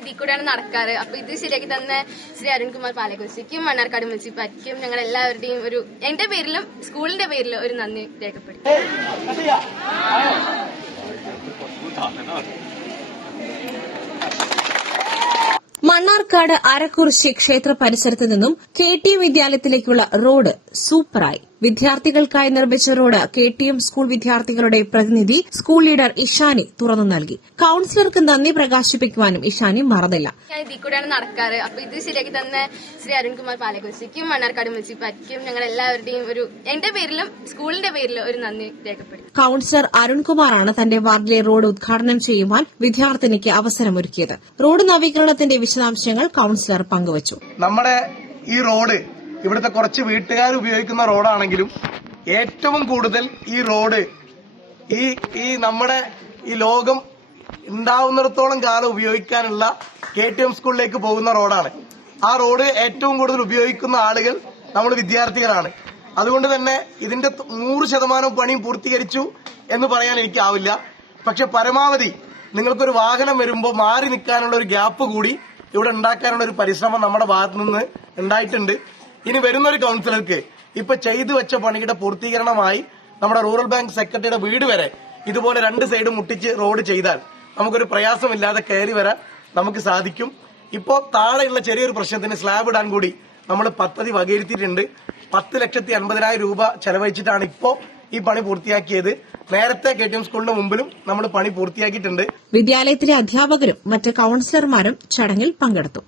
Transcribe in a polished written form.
ഇതിൽ കൂടെയാണ് നടക്കാറ്. അപ്പൊ ഇത് ശരിയാക്കി തന്ന ശ്രീ അരുൺകുമാർ പാലക്കുറിശിക്കും മണ്ണാർക്കാട് മുനിസിപ്പാലിറ്റിക്കും ഞങ്ങൾ എല്ലാവരുടെയും എന്റെ പേരിലും സ്കൂളിന്റെ പേരിലും ഒരു നന്ദി രേഖപ്പെടുത്തി. മണ്ണാർക്കാട് അരക്കുറിശി ക്ഷേത്ര പരിസരത്ത് നിന്നും KTM വിദ്യാലയത്തിലേക്കുള്ള റോഡ് സൂപ്പറായി. വിദ്യാർത്ഥികൾക്കായി നിർമ്മിച്ച റോഡ് KTM സ്കൂൾ വിദ്യാർത്ഥികളുടെ പ്രതിനിധി സ്കൂൾ ലീഡർ ഇഷാനി തുറന്നു നൽകി. കൌൺസിലർക്ക് നന്ദി പ്രകാശിപ്പിക്കുവാനും ഇഷാനി മറന്നില്ല. ഇതിൽ കൂടെയാണ് നടക്കാറ്. അപ്പൊ ഇത് ശരിയാക്കി തന്ന ശ്രീ അരുൺകുമാർ പാലക്കുറിശിക്കും മണ്ണാർക്കാട് മുനിസിപ്പാലിറ്റിക്കും ഞങ്ങൾ എല്ലാവരുടെയും എന്റെ പേരിലും സ്കൂളിന്റെ പേരിലും ഒരു നന്ദി രേഖപ്പെടുത്തി. കൌൺസിലർ അരുൺകുമാറാണ് തന്റെ വാർഡിലെ റോഡ് ഉദ്ഘാടനം ചെയ്യുവാൻ വിദ്യാർത്ഥിനിക്ക് അവസരമൊരുക്കിയത്. റോഡ് നവീകരണത്തിന്റെ വിശദാംശങ്ങൾ കൌൺസിലർ പങ്കുവച്ചു. നമ്മുടെ ഈ റോഡ് ഇവിടുത്തെ കുറച്ച് വീട്ടുകാർ ഉപയോഗിക്കുന്ന റോഡാണെങ്കിലും ഏറ്റവും കൂടുതൽ ഈ റോഡ് ഈ നമ്മുടെ ഈ ലോകം ഉണ്ടാവുന്നിടത്തോളം കാലം ഉപയോഗിക്കാനുള്ള KTM സ്കൂളിലേക്ക് പോകുന്ന റോഡാണ്. ആ റോഡ് ഏറ്റവും കൂടുതൽ ഉപയോഗിക്കുന്ന ആളുകൾ നമ്മൾ വിദ്യാർത്ഥികളാണ്. അതുകൊണ്ട് തന്നെ ഇതിന്റെ 100% പണിയും പൂർത്തീകരിച്ചു എന്ന് പറയാൻ എനിക്കാവില്ല. പക്ഷെ പരമാവധി നിങ്ങൾക്കൊരു വാഹനം വരുമ്പോൾ മാറി നിൽക്കാനുള്ള ഒരു ഗ്യാപ്പ് കൂടി ഇവിടെ ഉണ്ടാക്കാനുള്ള ഒരു പരിശ്രമം നമ്മുടെ ഭാഗത്തു നിന്ന് ഉണ്ടായിട്ടുണ്ട്. ഇനി വരുന്നൊരു കൌൺസിലർക്ക് ഇപ്പൊ ചെയ്തു വെച്ച പണിയുടെ പൂർത്തീകരണമായി നമ്മുടെ റൂറൽ ബാങ്ക് സെക്രട്ടറിയുടെ വീട് വരെ ഇതുപോലെ 2 സൈഡും മുട്ടിച്ച് റോഡ് ചെയ്താൽ നമുക്കൊരു പ്രയാസമില്ലാതെ കയറി വരാൻ നമുക്ക് സാധിക്കും. ഇപ്പോ താഴെയുള്ള ചെറിയൊരു പ്രശ്നത്തിന് സ്ലാബ് ഇടാൻ കൂടി നമ്മൾ പദ്ധതി വകയിരുത്തിയിട്ടുണ്ട്. 10,50,000 രൂപ ചെലവഴിച്ചിട്ടാണ് ഇപ്പോ ഈ പണി പൂർത്തിയാക്കിയത്. നേരത്തെ KTM സ്കൂളിന് മുമ്പിലും നമ്മൾ പണി പൂർത്തിയാക്കിയിട്ടുണ്ട്. വിദ്യാലയത്തിലെ അധ്യാപകരും മറ്റ് കൌൺസിലർമാരും ചടങ്ങിൽ പങ്കെടുത്തു.